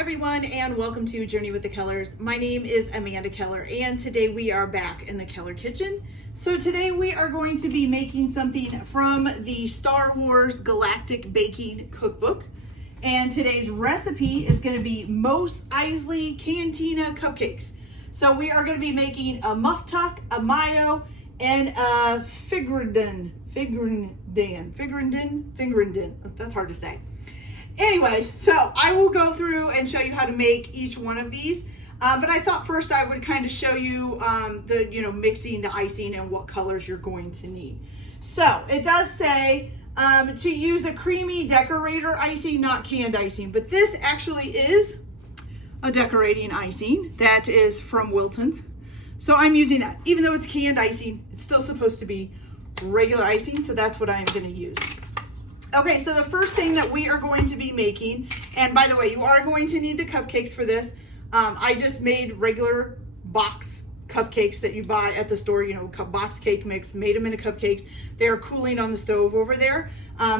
everyone, and welcome to Journey with the Kellers. My name is Amanda Keller, and today we are back in the Keller kitchen. So today we are going to be making something from the Star Wars Galactic Baking Cookbook. And today's recipe is going to be Mos Eisley Cantina Cupcakes. So we are going to be making a Muftak, a mayo, and a Figrin D'an. That's hard to say. Anyways, so I will go through and show you how to make each one of these. But I thought first I would kind of show you mixing the icing and what colors you're going to need. So it does say to use a creamy decorator icing, not canned icing. But this actually is a decorating icing that is from Wilton's. So I'm using that. Even though it's canned icing, it's still supposed to be regular icing. So that's what I'm going to use. Okay, so the first thing that we are going to be making, and by the way, you are going to need the cupcakes for this. I just made regular box cupcakes that you buy at the store, box cake mix, made them into cupcakes. They are cooling on the stove over there.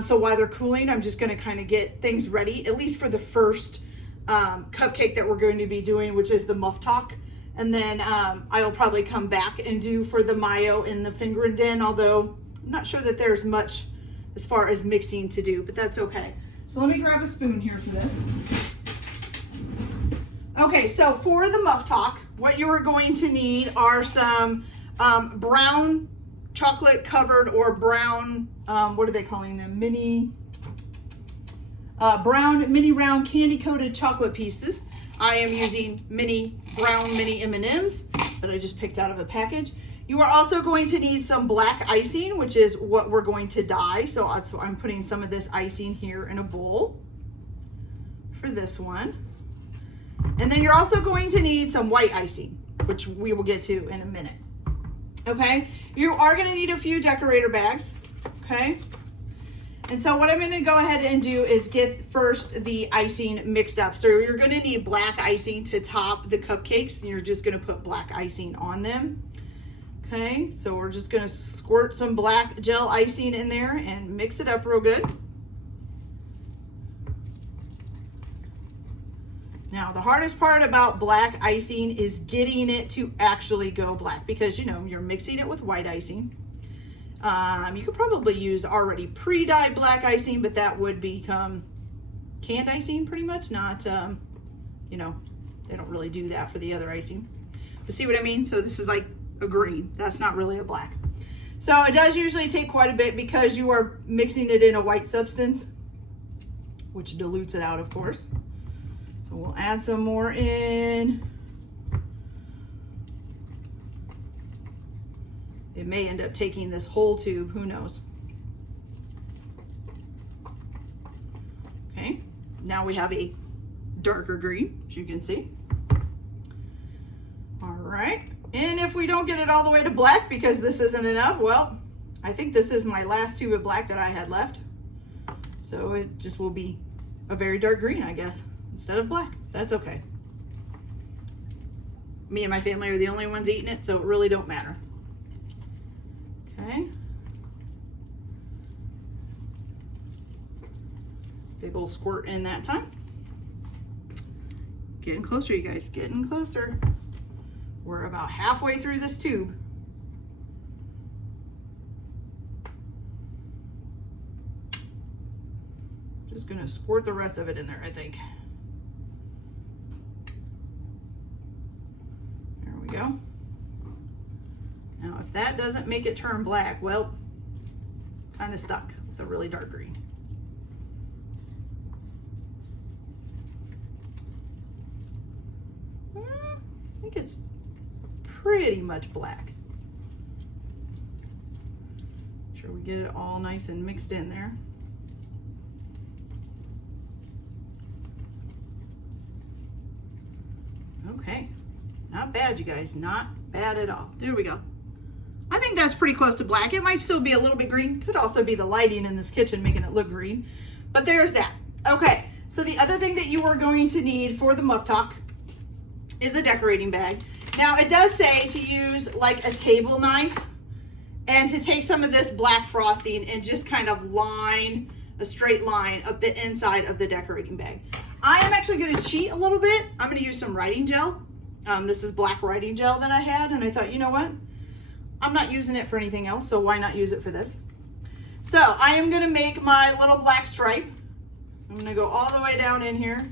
So while they're cooling, I'm just gonna kind of get things ready, at least for the first cupcake that we're going to be doing, which is the Muftak. And then I'll probably come back and do for the mayo in the Figrin D'an, although I'm not sure that there's much as far as mixing to do, but that's okay. So let me grab a spoon here for this. Okay, so for the Muftak, what you are going to need are some brown chocolate covered or brown, what are they calling them? Brown mini round candy coated chocolate pieces. I am using brown mini M&Ms that I just picked out of a package. You are also going to need some black icing, which is what we're going to dye. So I'm putting some of this icing here in a bowl for this one. And then you're also going to need some white icing, which we will get to in a minute. Okay, you are going to need a few decorator bags. Okay, and so what I'm going to go ahead and do is get first the icing mixed up. So you're going to need black icing to top the cupcakes, and you're just going to put black icing on them. Okay, so we're just going to squirt some black gel icing in there and mix it up real good. Now, the hardest part about black icing is getting it to actually go black because, you're mixing it with white icing. You could probably use already pre-dyed black icing, but that would become canned icing pretty much, not, they don't really do that for the other icing. But see what I mean? So this is like a green. That's not really a black. So it does usually take quite a bit because you are mixing it in a white substance, which dilutes it out, of course. So we'll add some more in. It may end up taking this whole tube, who knows. Okay, now we have a darker green, as you can see. All right. And if we don't get it all the way to black because this isn't enough, well, I think this is my last tube of black that I had left. So it just will be a very dark green, I guess, instead of black. That's okay. Me and my family are the only ones eating it, so it really don't matter. Okay. Big old squirt in that time. Getting closer, you guys, getting closer. We're about halfway through this tube. Just gonna squirt the rest of it in there, I think. There we go. Now, if that doesn't make it turn black, well, kind of stuck with a really dark green. I think it's pretty much black. Make sure we get it all nice and mixed in there. Okay, not bad, you guys, not bad at all. There we go. I think that's pretty close to black. It might still be a little bit green. Could also be the lighting in this kitchen making it look green, but there's that. Okay, so the other thing that you are going to need for the Muftak is a decorating bag. Now it does say to use like a table knife and to take some of this black frosting and just kind of line a straight line up the inside of the decorating bag. I am actually going to cheat a little bit. I'm going to use some writing gel. This is black writing gel that I had, and I thought, you know what? I'm not using it for anything else, so why not use it for this? So I am going to make my little black stripe. I'm going to go all the way down in here,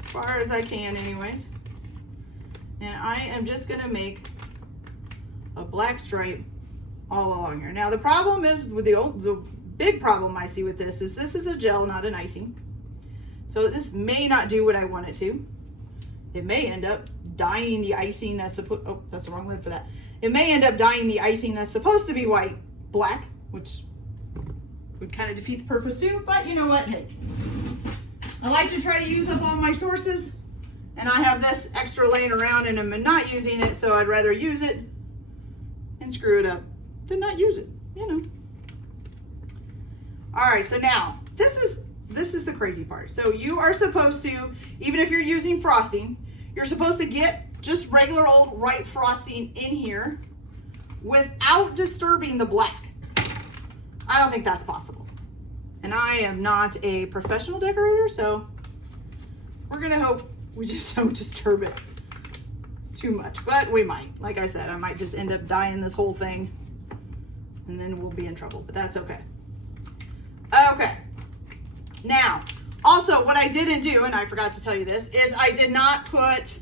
as far as I can anyways. And I am just going to make a black stripe all along here. Now the problem is with the big problem I see with this is a gel, not an icing. So this may not do what I want it to. It may end up dyeing the icing that's supposed, oh, that's the wrong lid for that. It may end up dyeing the icing that's supposed to be white, black, which would kind of defeat the purpose too, but you know what, hey. I like to try to use up all my sources, and I have this extra laying around and I'm not using it, so I'd rather use it and screw it up than not use it, you know. All right, so now, this is the crazy part. So you are supposed to, even if you're using frosting, you're supposed to get just regular old white frosting in here without disturbing the black. I don't think that's possible. And I am not a professional decorator, so we're gonna hope we just don't disturb it too much, but we might. Like I said, I might just end up dyeing this whole thing and then we'll be in trouble, but that's okay. Okay. Now, also what I didn't do, and I forgot to tell you this, is I did not put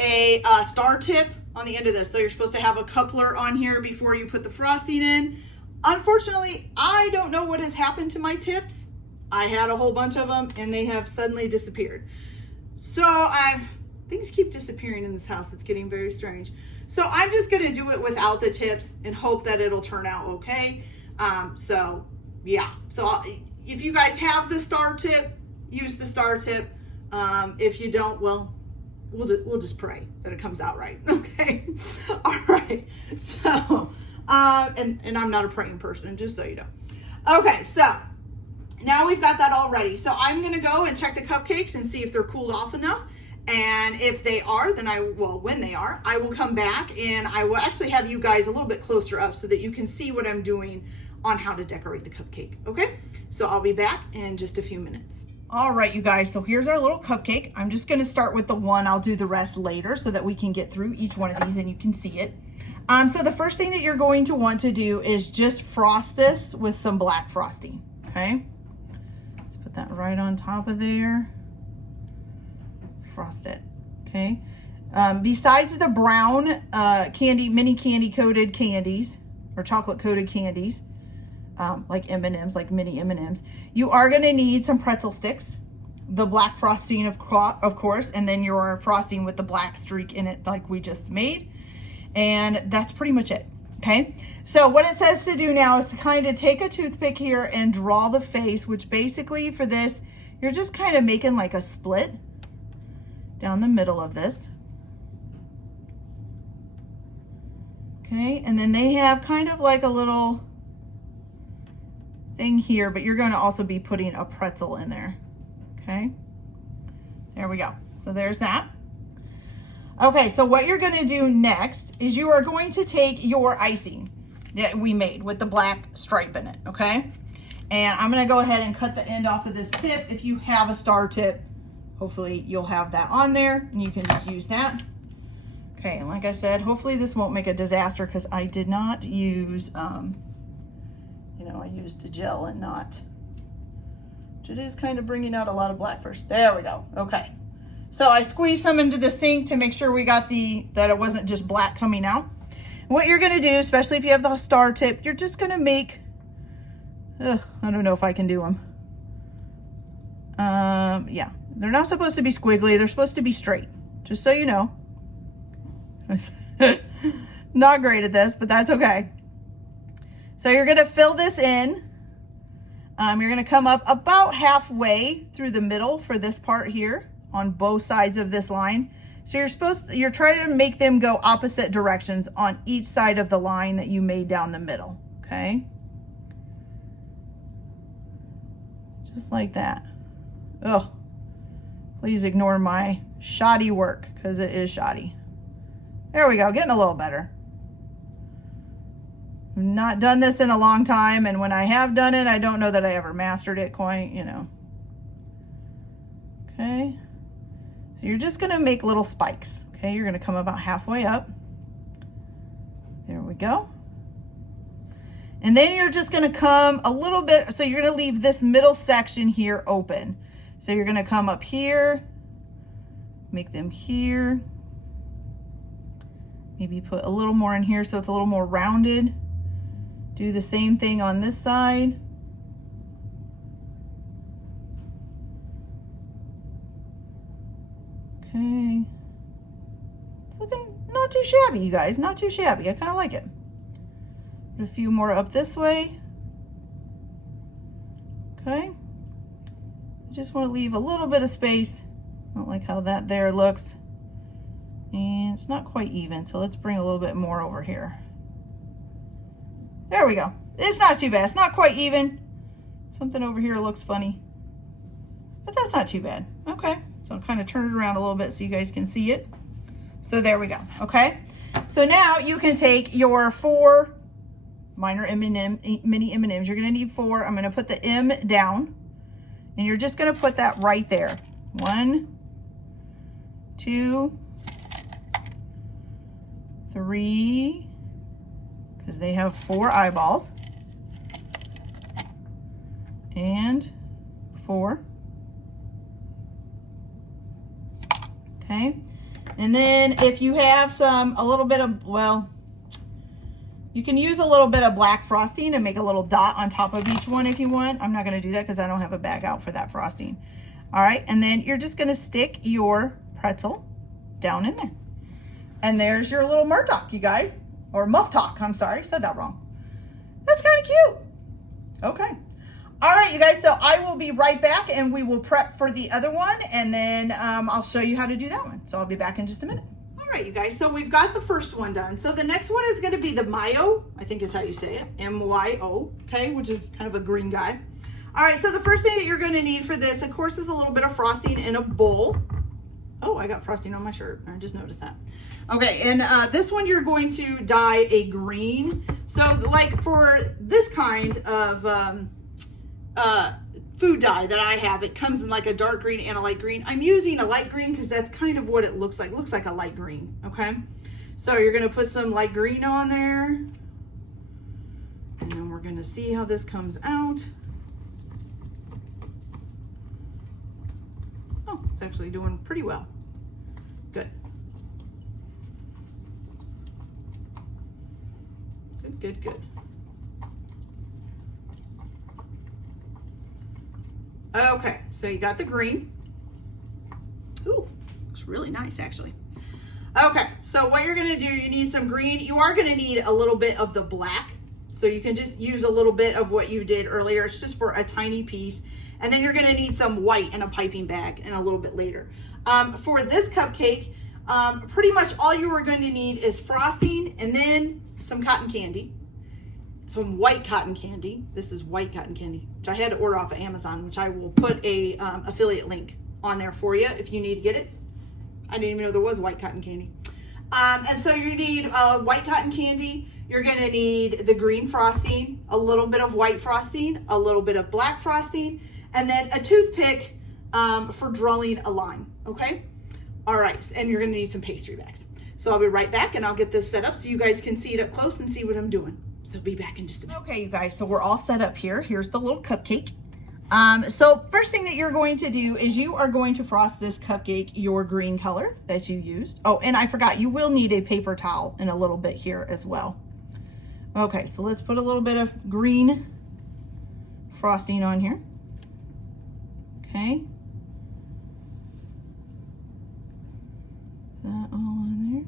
a star tip on the end of this. So you're supposed to have a coupler on here before you put the frosting in. Unfortunately, I don't know what has happened to my tips. I had a whole bunch of them and they have suddenly disappeared. So things keep disappearing in this house. It's getting very strange. So I'm just gonna do it without the tips and hope that it'll turn out okay. So yeah, so if you guys have the star tip, use the star tip. If you don't, well, we'll just pray that it comes out right. Okay. All right. So, and I'm not a praying person, just so you know. Okay. So now we've got that all ready. So I'm going to go and check the cupcakes and see if they're cooled off enough. And if they are, then when they are, I will come back and I will actually have you guys a little bit closer up so that you can see what I'm doing on how to decorate the cupcake. Okay. So I'll be back in just a few minutes. All right, you guys, so here's our little cupcake. I'm just gonna start with the one. I'll do the rest later so that we can get through each one of these and you can see it. So the first thing that you're going to want to do is just frost this with some black frosting, okay? Let's put that right on top of there. Frost it, okay? Besides the brown mini candy coated candies or chocolate coated candies, like M&Ms, like mini M&Ms. You are going to need some pretzel sticks, the black frosting of course, and then your frosting with the black streak in it like we just made. And that's pretty much it, okay? So what it says to do now is to kind of take a toothpick here and draw the face, which basically for this, you're just kind of making like a split down the middle of this. Okay, and then they have kind of like a little thing here, but you're going to also be putting a pretzel in there. Okay, there we go. So there's that. Okay, so what you're going to do next is you are going to take your icing that we made with the black stripe in it. Okay, and I'm going to go ahead and cut the end off of this tip. If you have a star tip, hopefully you'll have that on there and you can just use that. Okay, and like I said, hopefully this won't make a disaster because I did not use I used a gel and not, it is kind of bringing out a lot of black first. There we go. Okay. So I squeezed some into the sink to make sure we got that it wasn't just black coming out. What you're going to do, especially if you have the star tip, you're just going to make, I don't know if I can do them. Yeah, they're not supposed to be squiggly. They're supposed to be straight, just so you know. Not great at this, but that's okay. So you're going to fill this in. You're going to come up about halfway through the middle for this part here on both sides of this line. So you're trying to make them go opposite directions on each side of the line that you made down the middle. Okay. Just like that. Oh, please ignore my shoddy work because it is shoddy. There we go. Getting a little better. I've not done this in a long time, and when I have done it, I don't know that I ever mastered it quite, you know. Okay, so you're just gonna make little spikes. Okay, you're gonna come about halfway up. There we go. And then you're just gonna come a little bit, so you're gonna leave this middle section here open. So you're gonna come up here, make them here. Maybe put a little more in here so it's a little more rounded. Do the same thing on this side. Okay. It's looking not too shabby, you guys, not too shabby. I kind of like it. Put a few more up this way. Okay. Just want to leave a little bit of space. I don't like how that there looks. And it's not quite even, so let's bring a little bit more over here. There we go. It's not too bad. It's not quite even. Something over here looks funny, but that's not too bad. Okay, so I'll kind of turn it around a little bit so you guys can see it. So there we go. Okay, so now you can take your 4 minor mini M&Ms. You're going to need 4. I'm going to put the M down, and you're just going to put that right there. 1, 2, 3, because they have 4 eyeballs, and 4. Okay, and then if you have a little bit of, well, you can use a little bit of black frosting and make a little dot on top of each one if you want. I'm not going to do that because I don't have a bag out for that frosting. All right, and then you're just going to stick your pretzel down in there. And there's your little Muftak, you guys. Or Muftak, I'm sorry, said that wrong. That's kind of cute. Okay. All right, you guys, so I will be right back and we will prep for the other one, and then I'll show you how to do that one. So I'll be back in just a minute. All right, you guys, so we've got the first one done. So the next one is gonna be the Mayo, I think is how you say it, M-Y-O, okay, which is kind of a green guy. All right, so the first thing that you're gonna need for this, of course, is a little bit of frosting in a bowl. Oh, I got frosting on my shirt. I just noticed that. Okay, and this one you're going to dye a green. So like for this kind of food dye that I have, it comes in like a dark green and a light green. I'm using a light green because that's kind of what it looks like. It looks like a light green, okay? So you're gonna put some light green on there. And then we're gonna see how this comes out. Oh, it's actually doing pretty well. Good. Good, good, good. Okay, so you got the green. Ooh, looks really nice actually. Okay, so what you're gonna do, you need some green. You are gonna need a little bit of the black. So you can just use a little bit of what you did earlier. It's just for a tiny piece. And then you're gonna need some white in a piping bag and a little bit later. For this cupcake, pretty much all you are going to need is frosting and then some cotton candy. Some white cotton candy. This is white cotton candy, which I had to order off of Amazon, which I will put a affiliate link on there for you if you need to get it. I didn't even know there was white cotton candy. And so you need white cotton candy. You're gonna need the green frosting, a little bit of white frosting, a little bit of black frosting, and then a toothpick for drawing a line, okay? All right, and you're gonna need some pastry bags. So I'll be right back and I'll get this set up so you guys can see it up close and see what I'm doing. So be back in just a minute. Okay, you guys, so we're all set up here. Here's the little cupcake. So first thing that you're going to do is you are going to frost this cupcake your green color that you used. Oh, and I forgot, you will need a paper towel in a little bit here as well. Okay, so let's put a little bit of green frosting on here. Okay. Is that all in there?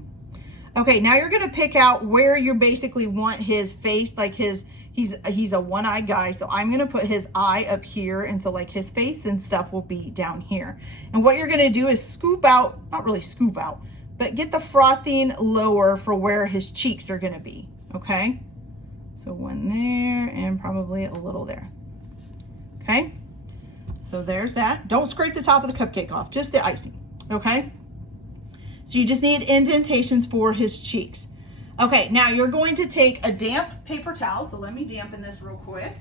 Okay, now you're gonna pick out where you basically want his face, like he's a one-eyed guy, so I'm gonna put his eye up here, and so like his face and stuff will be down here. And what you're gonna do is scoop out, not really scoop out, but get the frosting lower for where his cheeks are gonna be, okay? So one there and probably a little there, okay? So there's that. Don't scrape the top of the cupcake off, just the icing, okay? So you just need indentations for his cheeks. Okay, now you're going to take a damp paper towel. So let me dampen this real quick.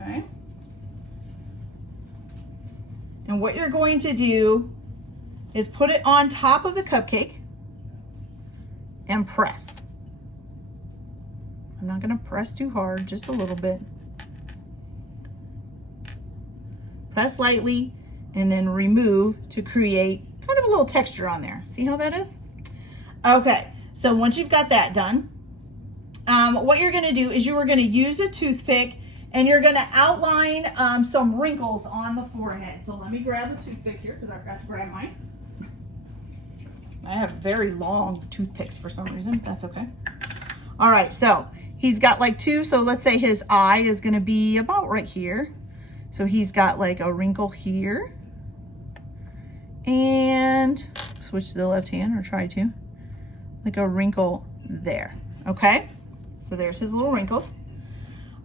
Okay. And what you're going to do is put it on top of the cupcake and press. I'm not going to press too hard, just a little bit. Press lightly and then remove to create kind of a little texture on there. See how that is? Okay, so once you've got that done, what you're going to do is you are going to use a toothpick and you're going to outline some wrinkles on the forehead. So let me grab a toothpick here because I forgot to grab mine. I have very long toothpicks for some reason. That's okay. All right, so he's got like two. So let's say his eye is going to be about right here. So he's got like a wrinkle here. And switch to the left hand or try to. Like a wrinkle there. Okay, so there's his little wrinkles.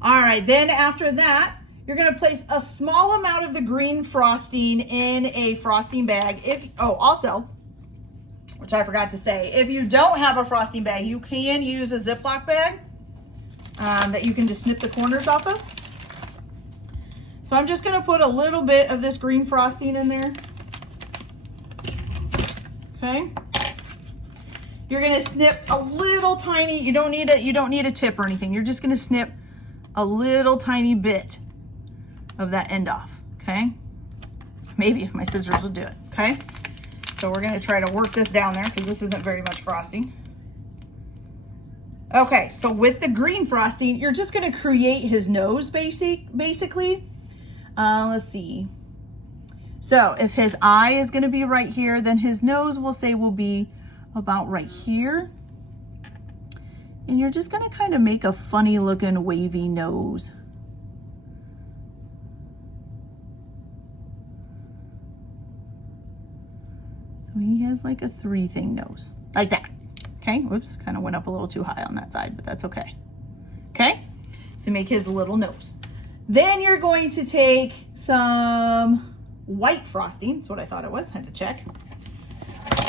All right, then after that, you're gonna place a small amount of the green frosting in a frosting bag. Also, which I forgot to say, if you don't have a frosting bag, you can use a Ziploc bag that you can just snip the corners off of. So I'm just gonna put a little bit of this green frosting in there. Okay. You're gonna snip a little tiny, you don't need a tip or anything. You're just gonna snip a little tiny bit of that end off, okay? Maybe if my scissors will do it, okay? So we're gonna try to work this down there because this isn't very much frosting. Okay, so with the green frosting, you're just gonna create his nose basically. Let's see. So if his eye is gonna be right here, then his nose will be about right here. And you're just gonna kind of make a funny looking wavy nose. So he has like a 3-thing nose, like that. Okay, whoops, kind of went up a little too high on that side, but that's okay. Okay, so make his little nose. Then you're going to take some white frosting. That's what I thought it was, had to check.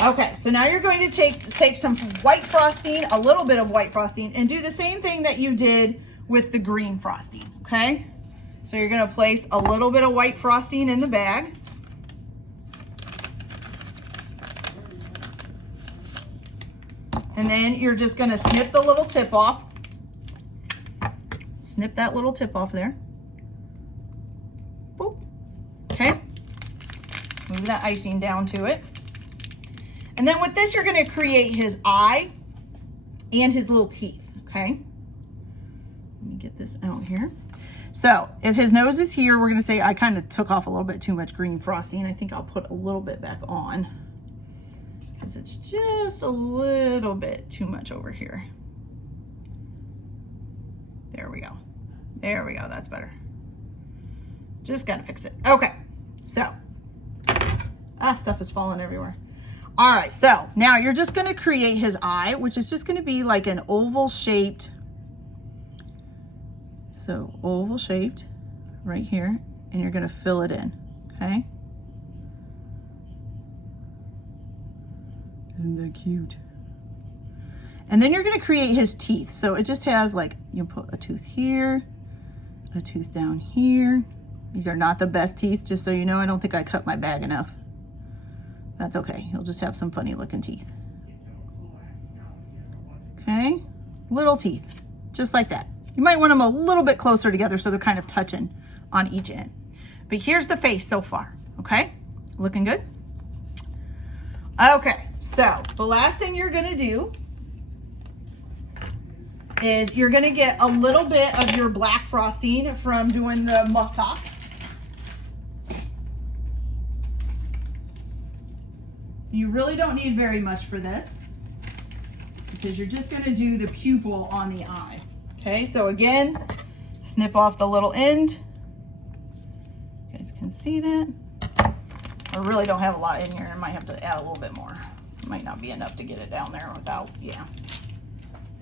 Okay, so now you're going to take some white frosting, a little bit of white frosting, and do the same thing that you did with the green frosting, okay? So you're gonna place a little bit of white frosting in the bag. And then you're just gonna snip the little tip off. Snip that little tip off there. Boop. Okay. Move that icing down to it. And then with this, you're gonna create his eye and his little teeth, okay? Let me get this out here. So if his nose is here, we're gonna say I kind of took off a little bit too much green frosting. I think I'll put a little bit back on because it's just a little bit too much over here. There we go. There we go, that's better. Just gotta fix it. Okay, so, stuff is falling everywhere. All right, so now you're just gonna create his eye, which is just gonna be like an oval shaped, so oval shaped right here, and you're gonna fill it in, okay? Isn't that cute? And then you're gonna create his teeth. So it just has like, you put a tooth here, a tooth down here. These are not the best teeth, just so you know. I don't think I cut my bag enough. That's okay, he'll just have some funny looking teeth. Okay, little teeth, just like that. You might want them a little bit closer together so they're kind of touching on each end. But here's the face so far, okay? Looking good? Okay, so the last thing you're gonna do is you're gonna get a little bit of your black frosting from doing the Muftak. You really don't need very much for this because you're just gonna do the pupil on the eye. Okay, so again, snip off the little end. You guys can see that. I really don't have a lot in here. I might have to add a little bit more. It might not be enough to get it down there without, yeah.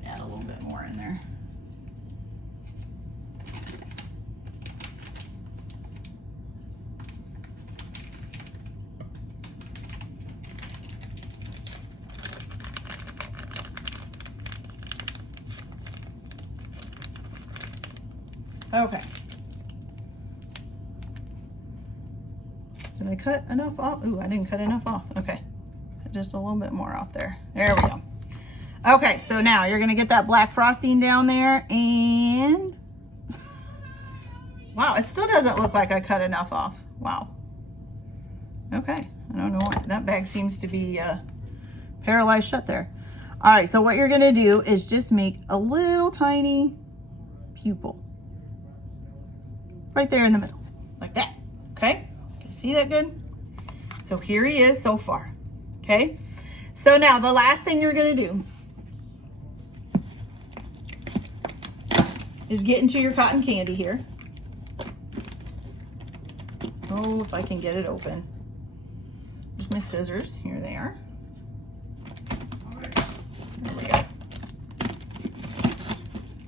Add a little bit more in there. Okay. Did I cut enough off? Ooh, I didn't cut enough off. Okay. Just a little bit more off there. There we go. Okay, so now you're gonna get that black frosting down there, and wow, it still doesn't look like I cut enough off. Wow. Okay, I don't know why. That bag seems to be paralyzed shut there. All right, so what you're gonna do is just make a little tiny pupil right there in the middle, like that, okay? Can you see that good? So here he is so far, okay? So now the last thing you're gonna do is get into your cotton candy here. Oh, if I can get it open. There's my scissors, here they are. There we go.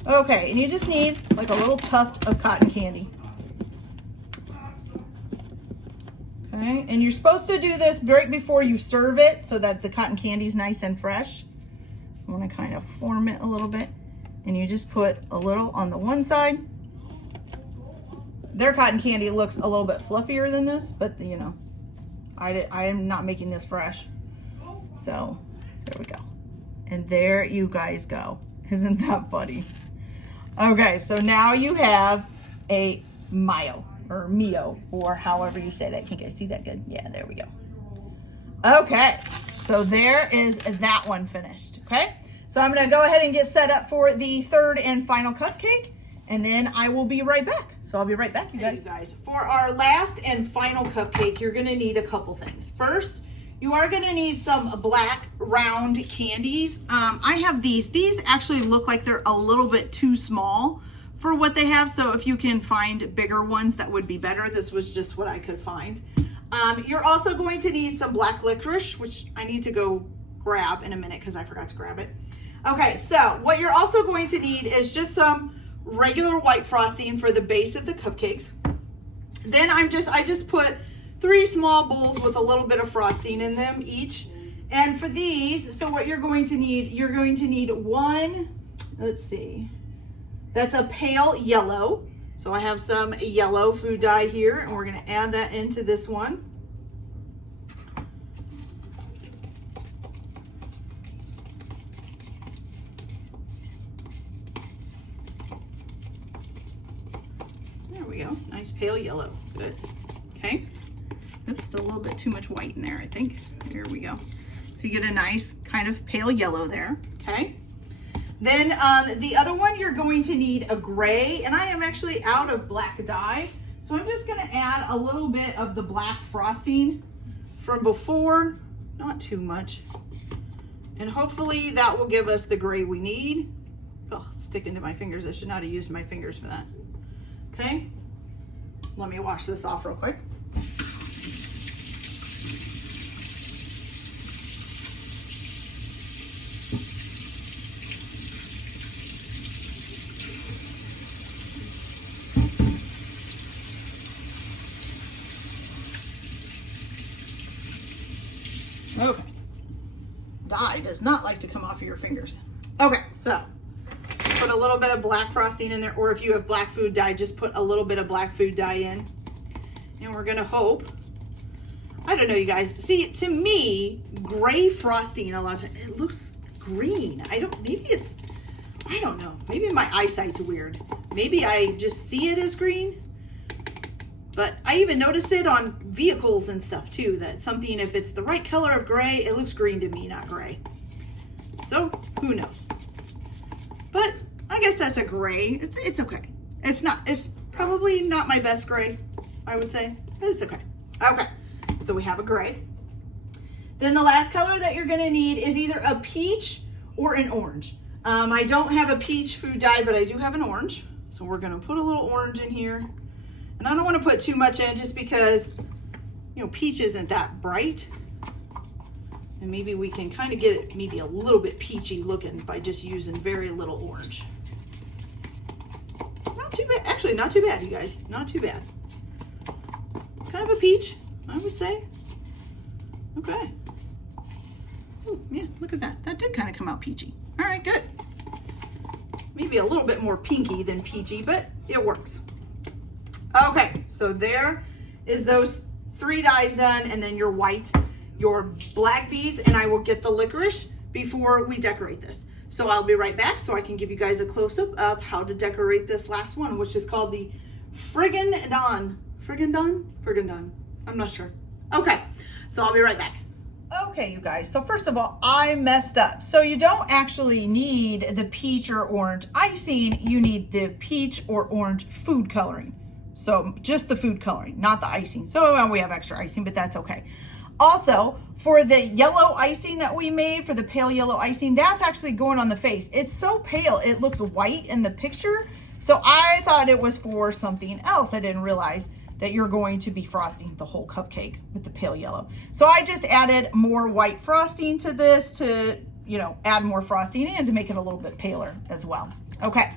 Okay, and you just need like a little tuft of cotton candy. Okay, and you're supposed to do this right before you serve it so that the cotton candy is nice and fresh. I want to kind of form it a little bit, and you just put a little on the one side. Their cotton candy looks a little bit fluffier than this, but you know, I am not making this fresh. So there we go. And there you guys go. Isn't that funny? Okay, so now you have a Mio or Mio, or however you say that. Can you guys see that good? Yeah, there we go. Okay, so there is that one finished, okay? So I'm gonna go ahead and get set up for the third and final cupcake, and then I will be right back. So I'll be right back, you guys. Hey, guys, for our last and final cupcake, you're gonna need a couple things. First, you are gonna need some black round candies. I have these. These actually look like they're a little bit too small for what they have. So if you can find bigger ones, that would be better. This was just what I could find. You're also going to need some black licorice, which I need to go grab in a minute because I forgot to grab it. Okay, so what you're also going to need is just some regular white frosting for the base of the cupcakes. Then I just put 3 small bowls with a little bit of frosting in them each. And for these, so what you're going to need one, let's see, that's a pale yellow. So I have some yellow food dye here, and we're gonna add that into this one. There we go, nice pale yellow, good, okay. Oops, still a little bit too much white in there, I think. There we go. So you get a nice kind of pale yellow there, okay? Then the other one, you're going to need a gray, and I am actually out of black dye. So I'm just gonna add a little bit of the black frosting from before, not too much. And hopefully that will give us the gray we need. Oh, it's sticking to my fingers. I should not have used my fingers for that. Okay, let me wash this off real quick. Okay, dye does not like to come off of your fingers. Okay, so put a little bit of black frosting in there, or if you have black food dye, just put a little bit of black food dye in. And we're gonna hope, I don't know, you guys, see, to me, gray frosting a lot of times, it looks green. I don't know, maybe my eyesight's weird. Maybe I just see it as green. But I even notice it on vehicles and stuff too, that something, if it's the right color of gray, it looks green to me, not gray. So who knows? But I guess that's a gray. It's okay. It's probably not my best gray, I would say, but it's okay. Okay, so we have a gray. Then the last color that you're gonna need is either a peach or an orange. I don't have a peach food dye, but I do have an orange. So we're gonna put a little orange in here. And I don't want to put too much in just because, you know, peach isn't that bright. And maybe we can kind of get it maybe a little bit peachy looking by just using very little orange. Not too bad. Actually, not too bad, you guys. Not too bad. It's kind of a peach, I would say. Okay. Ooh, yeah, look at that. That did kind of come out peachy. All right, good. Maybe a little bit more pinky than peachy, but it works. Okay, so there is those 3 dies done, and then your white, your black beads, and I will get the licorice before we decorate this. So I'll be right back so I can give you guys a close-up of how to decorate this last one, which is called the Figrin D'an. Figrin D'an? Figrin D'an. I'm not sure. Okay, so I'll be right back. Okay, you guys, so first of all, I messed up. So you don't actually need the peach or orange icing, you need the peach or orange food coloring. So just the food coloring, not the icing. So we have extra icing, but that's okay. Also, for the yellow icing that we made, for the pale yellow icing, that's actually going on the face. It's so pale, it looks white in the picture. So I thought it was for something else. I didn't realize that you're going to be frosting the whole cupcake with the pale yellow. So I just added more white frosting to this to, you know, add more frosting and to make it a little bit paler as well. Okay,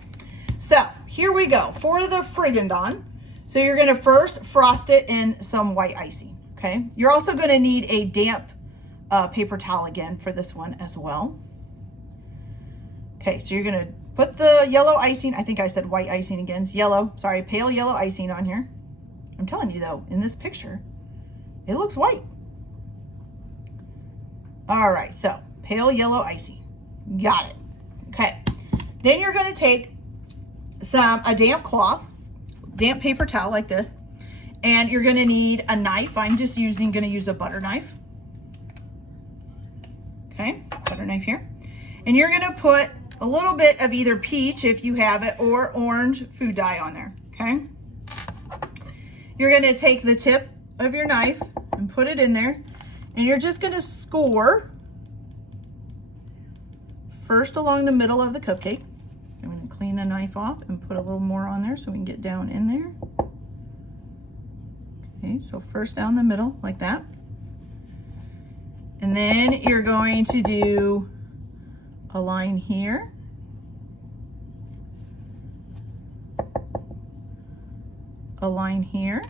so here we go for the Figrin D'an. So you're gonna first frost it in some white icing, okay? You're also gonna need a damp paper towel again for this one as well. Okay, so you're gonna put the yellow icing, I think I said white icing again, it's yellow, sorry, pale yellow icing on here. I'm telling you though, in this picture, it looks white. All right, so pale yellow icing, got it. Okay, then you're gonna take a damp cloth, damp paper towel like this, and you're gonna need a knife. I'm just gonna use a butter knife. Okay, butter knife here. And you're gonna put a little bit of either peach, if you have it, or orange food dye on there, okay? You're gonna take the tip of your knife and put it in there, and you're just gonna score first along the middle of the cupcake. I'm gonna clean the knife off and put a little more on there so we can get down in there. Okay, so first down the middle like that. And then you're going to do a line here. A line here.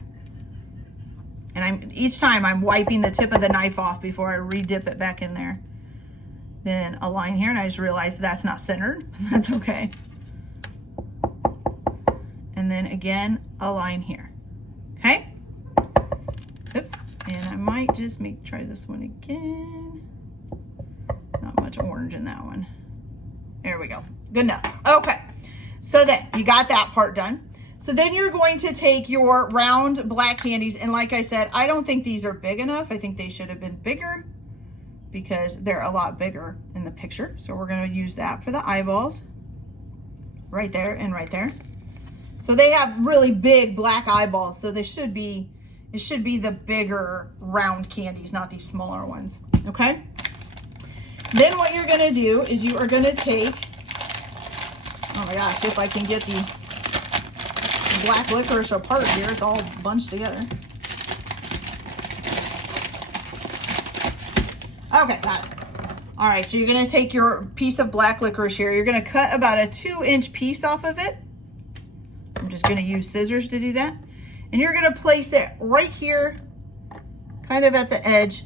And each time I'm wiping the tip of the knife off before I re-dip it back in there. Then a line here, and I just realized that's not centered. That's okay. And then again, a line here. Okay? Oops. And I might just try this one again. Not much orange in that one. There we go. Good enough. Okay. So then you got that part done. So then you're going to take your round black candies, and like I said, I don't think these are big enough. I think they should have been bigger because they're a lot bigger in the picture. So we're going to use that for the eyeballs right there and right there. So they have really big black eyeballs, so it should be the bigger round candies, not these smaller ones, okay? Then what you're gonna do is you are gonna take, oh my gosh, if I can get the black licorice apart here, it's all bunched together. Okay, got it. All right, so you're gonna take your piece of black licorice here, you're gonna cut about a 2-inch piece off of it. I'm just gonna use scissors to do that. And you're gonna place it right here, kind of at the edge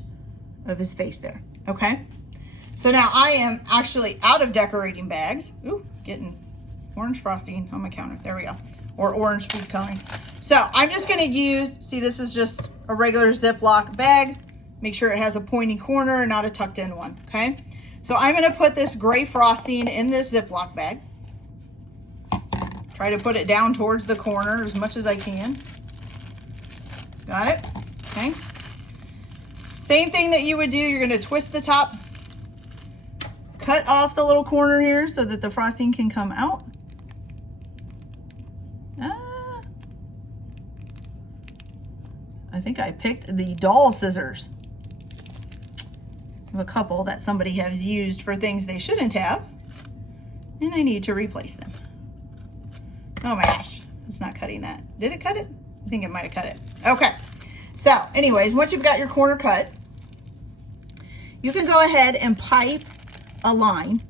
of his face there, okay? So now I am actually out of decorating bags. Ooh, getting orange frosting on my counter, there we go. Or orange food coloring. So I'm just gonna use, see, this is just a regular Ziploc bag. Make sure it has a pointy corner and not a tucked in one, okay? So I'm gonna put this gray frosting in this Ziploc bag. Try to put it down towards the corner as much as I can. Got it? Okay. Same thing that you would do, you're gonna twist the top, cut off the little corner here so that the frosting can come out. I think I picked the doll scissors. I have a couple that somebody has used for things they shouldn't have, and I need to replace them. Oh my gosh, it's not cutting that. Did it cut it? I think it might have cut it. Okay, so anyways, once you've got your corner cut, you can go ahead and pipe a line,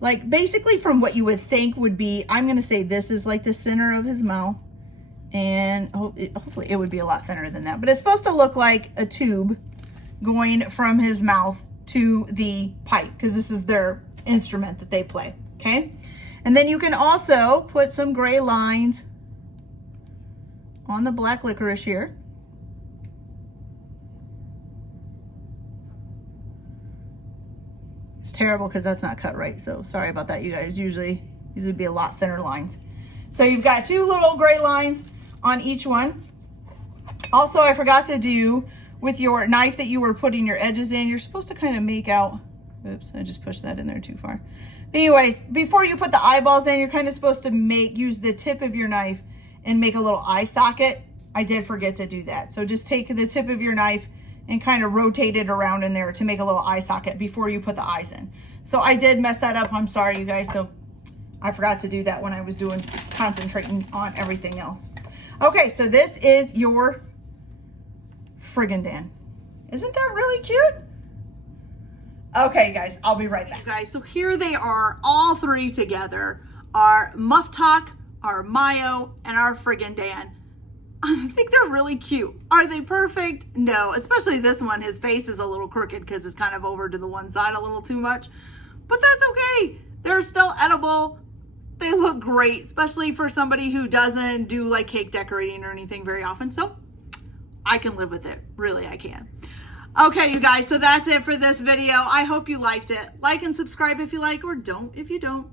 like basically from what you would think would be, I'm gonna say this is like the center of his mouth, and hopefully it would be a lot thinner than that, but it's supposed to look like a tube going from his mouth to the pipe, because this is their instrument that they play, okay? And then you can also put some gray lines on the black licorice here. It's terrible because that's not cut right, so sorry about that, you guys. Usually these would be a lot thinner lines. So you've got 2 little gray lines on each one. Also, I forgot to do with your knife that you were putting your edges in, you're supposed to kind of make out, oops, I just pushed that in there too far. But anyways, before you put the eyeballs in, you're kind of supposed to use the tip of your knife and make a little eye socket. I did forget to do that. So just take the tip of your knife and kind of rotate it around in there to make a little eye socket before you put the eyes in. So I did mess that up. I'm sorry, you guys. So I forgot to do that when I was concentrating on everything else. Okay, so this is your Figrin D'an. Isn't that really cute? Okay, guys, I'll be right back. Guys, so here they are, all 3 together. Our Muftak, our Mayo, and our Figrin D'an. I think they're really cute. Are they perfect? No, especially this one. His face is a little crooked because it's kind of over to the one side a little too much. But that's okay. They're still edible. They look great, especially for somebody who doesn't do like cake decorating or anything very often. So I can live with it. Really, I can. Okay, you guys, so that's it for this video. I hope you liked it. Like and subscribe if you like, or don't if you don't.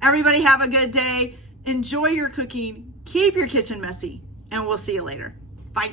Everybody have a good day. Enjoy your cooking. Keep your kitchen messy. And we'll see you later. Bye.